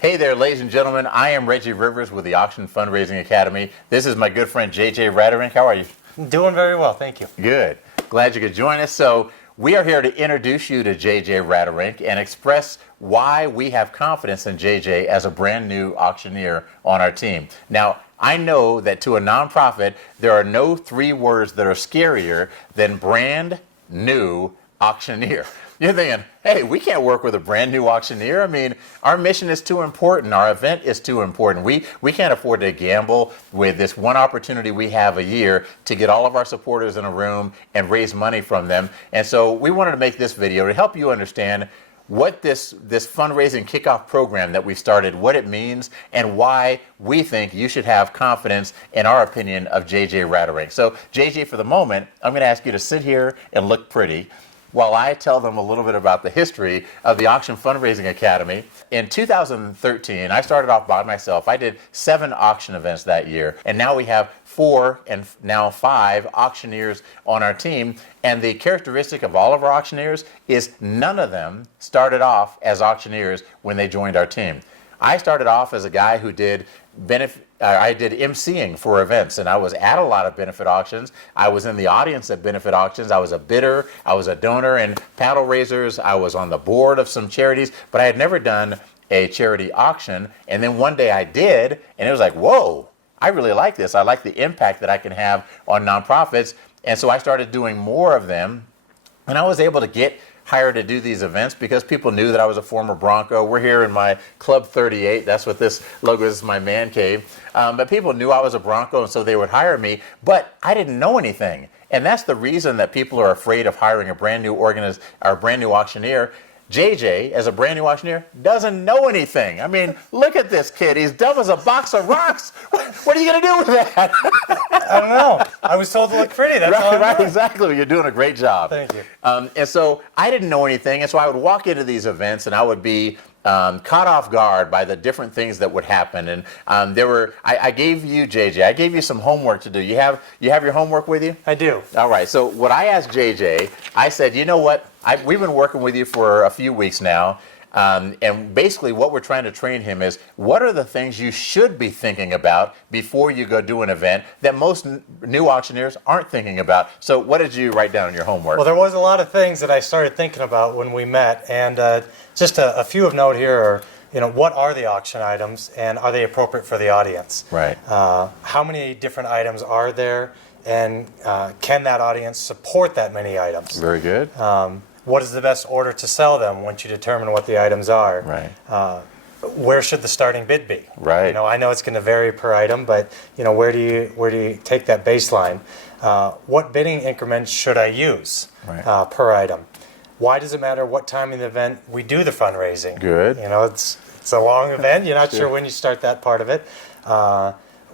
Hey there, ladies and gentlemen. I am Reggie Rivers with the Auction Fundraising Academy. This is my good friend JJ Raterink. How are you? Doing very well, thank you. Good. Glad you could join us. So we are here to introduce you to JJ Raterink and express why we have confidence in JJ as a brand new auctioneer on our team. Now, I know that to a nonprofit, there are no three words that are scarier than brand new auctioneer. You're thinking, hey, we can't work with a brand new auctioneer. I mean, our mission is too important. Our event is too important. We can't afford to gamble with this one opportunity we have a year to get all of our supporters in a room and raise money from them. And so we wanted to make this video to help you understand what this fundraising kickoff program that we started, what it means, and why we think you should have confidence in our opinion of JJ Raterink. So JJ, for the moment, I'm going to ask you to sit here and look pretty while I tell them a little bit about the history of the Auction Fundraising Academy. In 2013, I started off by myself. I did 7 auction events that year, and now we have 4 and now 5 auctioneers on our team. And the characteristic of all of our auctioneers is none of them started off as auctioneers when they joined our team. I started off as a guy who did I did emceeing for events, and I was at a lot of benefit auctions. I was in the audience at benefit auctions. I was a bidder, I was a donor and paddle raisers. I was on the board of some charities, but I had never done a charity auction. And then one day I did, and it was like, whoa, I really like this. I like the impact that I can have on nonprofits. And so I started doing more of them, and I was able to get hired to do these events because people knew that I was a former Bronco. We're here in my Club 38. That's what this logo is, my man cave. But people knew I was a Bronco, and so they would hire me. But I didn't know anything. And that's the reason that people are afraid of hiring a brand new brand new auctioneer. JJ, as a brand new auctioneer, doesn't know anything. I mean, look at this kid. He's dumb as a box of rocks. What are you going to do with that? I don't know. I was told to look pretty. That's all Right, exactly. You're doing a great job. Thank you. And so I didn't know anything, and so I would walk into these events, and I would be caught off guard by the different things that would happen. And I gave you, JJ, I gave you some homework to do. You have your homework with you? I do. All right. So what I asked JJ, I said, you know what? We've been working with you for a few weeks now. And basically what we're trying to train him is, what are the things you should be thinking about before you go do an event that most new auctioneers aren't thinking about? So what did you write down in your homework? Well, there was a lot of things that I started thinking about when we met, and just a few of note here are, what are the auction items, and are they appropriate for the audience? Right. How many different items are there, and can that audience support that many items? Very good. What is the best order to sell them once you determine what the items are? Right. Where should the starting bid be? Right. I know it's going to vary per item, but where do you take that baseline? What bidding increments should I use per item? Why does it matter what time in the event we do the fundraising? Good. It's a long event. You're not sure when you start that part of it.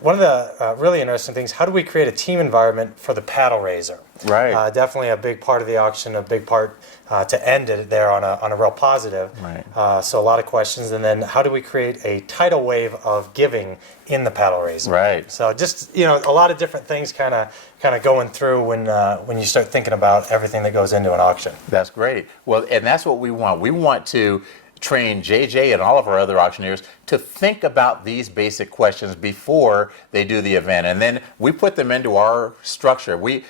One of the really interesting things, how do we create a team environment for the paddle raiser? Right. Definitely a big part of the auction, a big part to end it there on a real positive. Right. So a lot of questions. And then how do we create a tidal wave of giving in the paddle raiser? Right. So just, a lot of different things kind of going through when you start thinking about everything that goes into an auction. That's great. Well, and that's what we want. We want to train JJ and all of our other auctioneers to think about these basic questions before they do the event. And then we put them into our structure. We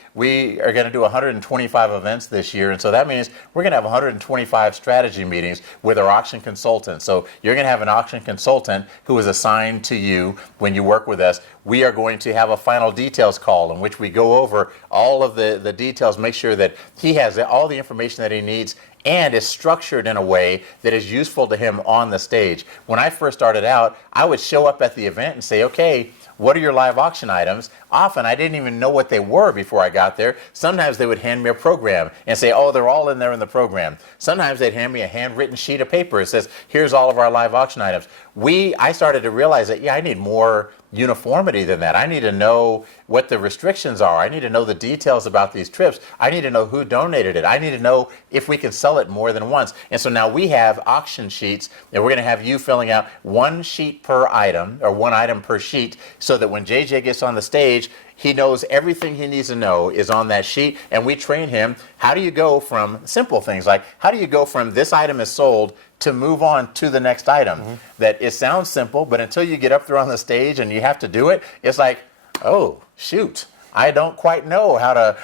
are going to do 125 events this year, and so that means we're going to have 125 strategy meetings with our auction consultant. So you're going to have an auction consultant who is assigned to you when you work with us. We are going to have a final details call in which we go over all of the details, make sure that he has all the information that he needs and is structured in a way that is useful to him on the stage. When I first started out, I would show up at the event and say, okay, what are your live auction items? Often I didn't even know what they were before I got there. Sometimes they would hand me a program and say, oh, they're all in there in the program. Sometimes they'd hand me a handwritten sheet of paper. It says, here's all of our live auction items. I started to realize that, I need more uniformity than that. I need to know what the restrictions are. I need to know the details about these trips. I need to know who donated it. I need to know if we can sell it more than once. And so now we have auction sheets, and we're going to have you filling out one sheet per item, or one item per sheet, so that when JJ gets on the stage, he knows everything he needs to know is on that sheet, and we train him. How do you go from simple things like, how do you go from this item is sold to move on to the next item. That it sounds simple, but until you get up there on the stage and you have to do it, it's like, oh, shoot. I don't quite know how to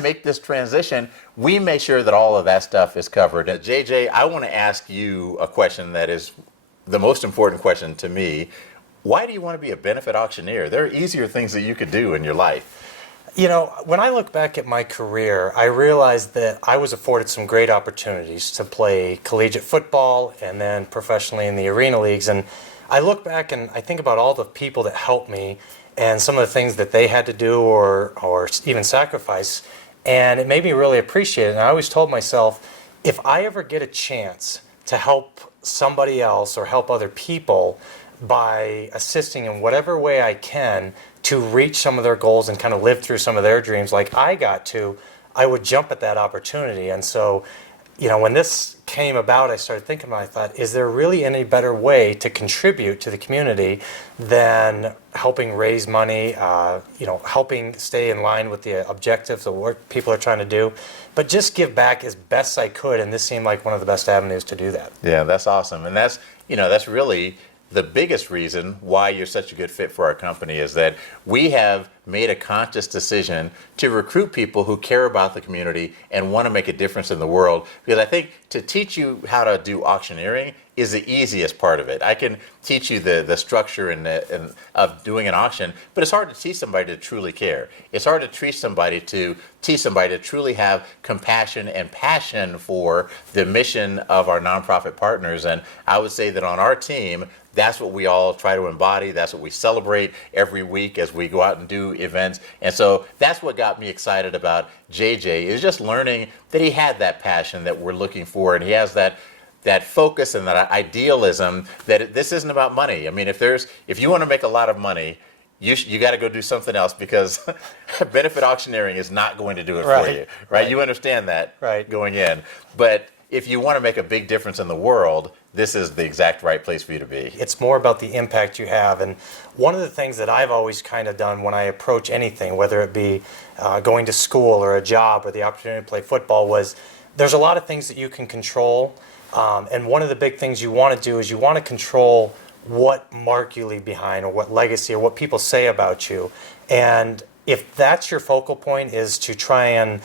make this transition. We make sure that all of that stuff is covered. JJ, I want to ask you a question that is the most important question to me. Why do you want to be a benefit auctioneer? There are easier things that you could do in your life. You know, when I look back at my career, I realized that I was afforded some great opportunities to play collegiate football and then professionally in the arena leagues. And I look back and I think about all the people that helped me and some of the things that they had to do or even sacrifice. And it made me really appreciate it. And I always told myself, if I ever get a chance to help somebody else or help other people by assisting in whatever way I can to reach some of their goals and kind of live through some of their dreams like I got to, I would jump at that opportunity. And so, you know, when this came about, I started thinking about it. I thought, is there really any better way to contribute to the community than helping raise money, helping stay in line with the objectives of what people are trying to do, but just give back as best I could. And this seemed like one of the best avenues to do that. Yeah, that's awesome. And that's really the biggest reason why you're such a good fit for our company is that we have made a conscious decision to recruit people who care about the community and want to make a difference in the world. Because I think to teach you how to do auctioneering is the easiest part of it. I can teach you the structure and of doing an auction, but it's hard to teach somebody to truly care. It's hard to teach somebody to truly have compassion and passion for the mission of our nonprofit partners. And I would say that on our team, that's what we all try to embody. That's what we celebrate every week as we go out and do events. And so that's what got me excited about JJ, is just learning that he had that passion that we're looking for, and he has that focus and that idealism that this isn't about money. I mean, if you want to make a lot of money, you got to go do something else, because benefit auctioneering is not going to do it for you, right? You understand that going in. But if you want to make a big difference in the world, this is the exact right place for you to be. It's more about the impact you have. And one of the things that I've always kind of done when I approach anything, whether it be going to school or a job or the opportunity to play football, was there's a lot of things that you can control. And one of the big things you want to do is you want to control what mark you leave behind, or what legacy, or what people say about you. And if that's your focal point, is to try and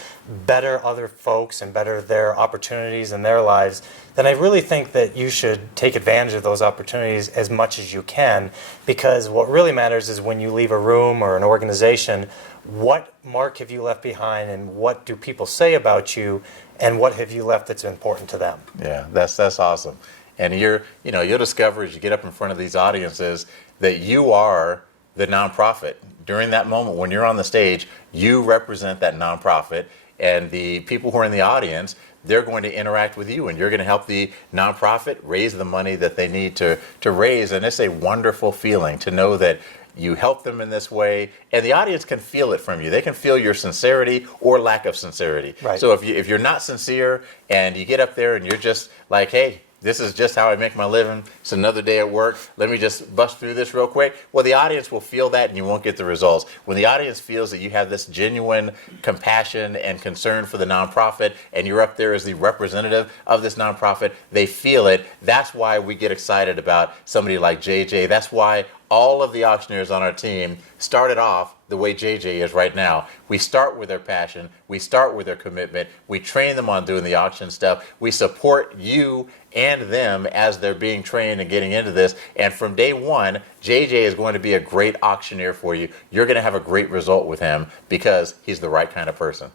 better other folks and better their opportunities and their lives, then I really think that you should take advantage of those opportunities as much as you can, because what really matters is when you leave a room or an organization, what mark have you left behind, and what do people say about you, and what have you left that's important to them? Yeah, that's awesome. And you'll discover as you get up in front of these audiences that you are the nonprofit. During that moment when you're on the stage, you represent that nonprofit, and the people who are in the audience, they're going to interact with you, and you're going to help the nonprofit raise the money that they need to raise. And it's a wonderful feeling to know that you help them in this way, and the audience can feel it from you. They can feel your sincerity or lack of sincerity. Right. So if you're not sincere and you get up there and you're just like, hey, this is just how I make my living, it's another day at work, let me just bust through this real quick, well, the audience will feel that and you won't get the results. When the audience feels that you have this genuine compassion and concern for the nonprofit, and you're up there as the representative of this nonprofit, they feel it. That's why we get excited about somebody like JJ. That's why all of the auctioneers on our team started off the way JJ is right now. We start with their passion, we start with their commitment, we train them on doing the auction stuff, we support you and them as they're being trained and getting into this. And from day one, JJ is going to be a great auctioneer for you. You're going to have a great result with him because he's the right kind of person.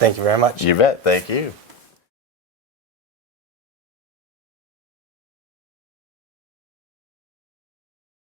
Thank you very much. You bet. Thank you.